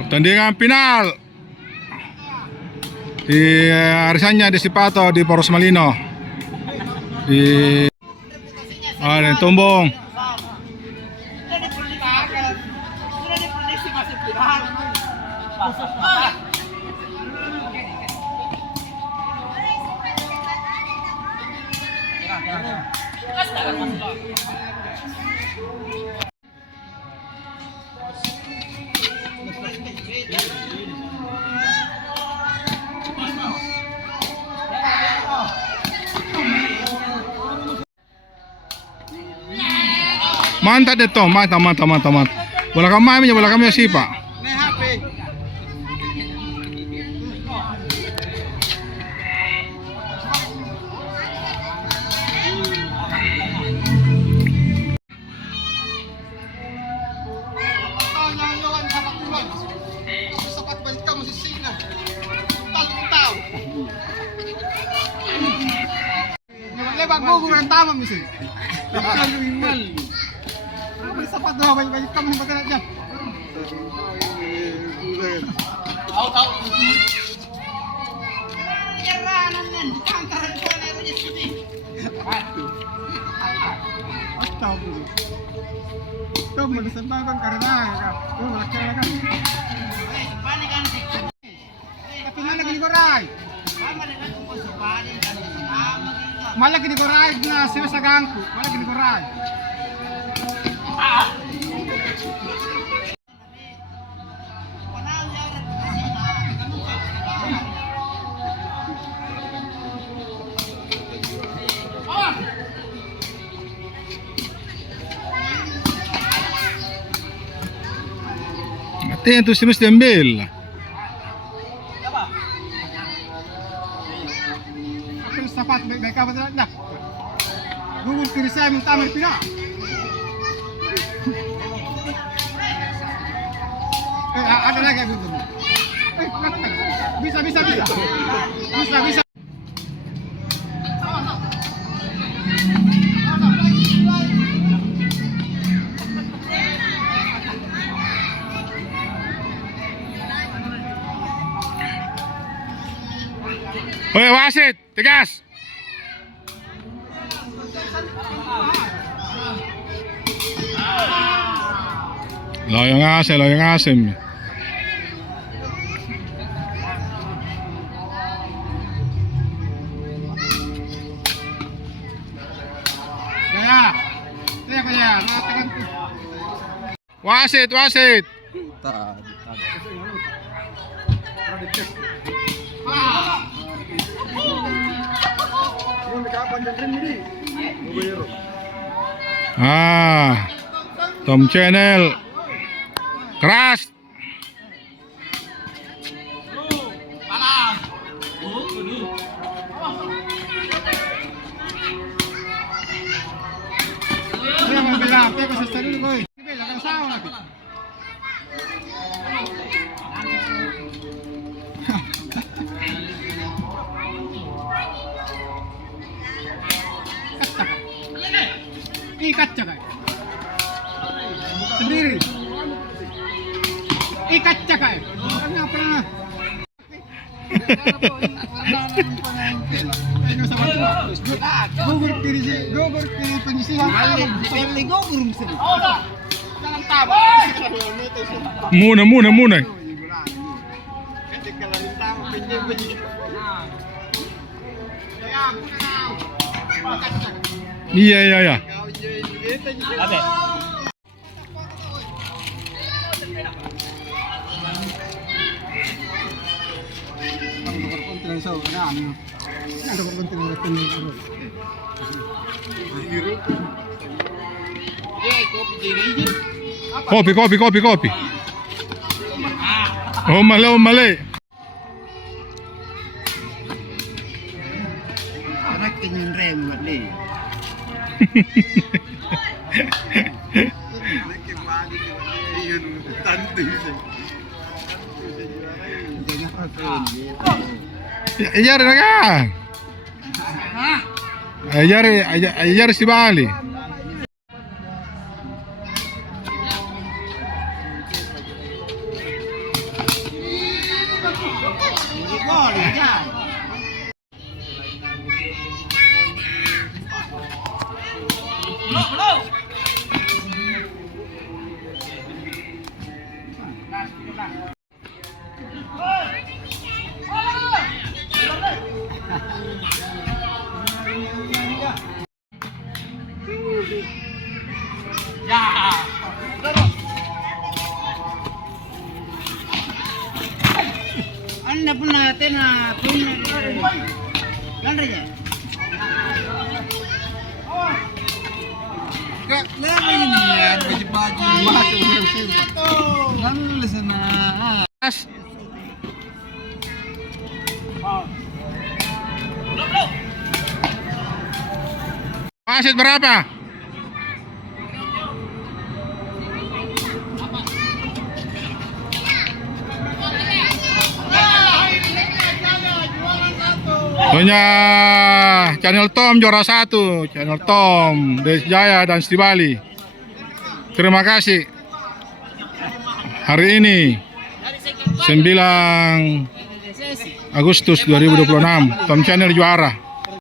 Pertandingan final di Arisanya di Sipato di Poros Malino di Tumbong. Mantap dito, mantap. Bola kami sipa. Lebar gugur ang tama misi. Sapat doa banyak kamu pakai aja. Tahu. Nyeranan nen, kantaran ko na rin sini. Astaga. Tuh menusan bang karena ya. Tuh laki-laki kan. Balikan. Tapi mana gini gorai? Malah gini gorai na siya sa gangku. Malah gini gorai. Attento, si mesti ambil. Sapat baik apa dah. Gugur kiri saya minta ambil pina. Ada lagi gitu. Bisa. Woi wasit, tegas. Loyong asim. Ya, mengatakan Wasit. Tom Channel keras. Saya mau bilang, saya kesesat dulu, boy. Ini akan salah lagi. Ikat cakap. Sendiri. Ikat cakap. Pernah. Gugur kiri penyisihan. Gugur misalnya. Jangan tabah. Muna. Iya. Ate. Kopi. Oh, mali. Anak kinin rem mati. Ajar na ka. Ajar si Bali. Anda pun natin na pun landrinya. Kak, lagi ini ya, baju-baju. Lalu sana. Mas. Wasit berapa? Punya Channel Tom juara 1, Channel Tom, Des Jaya dan Stibali. Terima kasih. Hari ini 9 Agustus 2026, Tom Channel juara.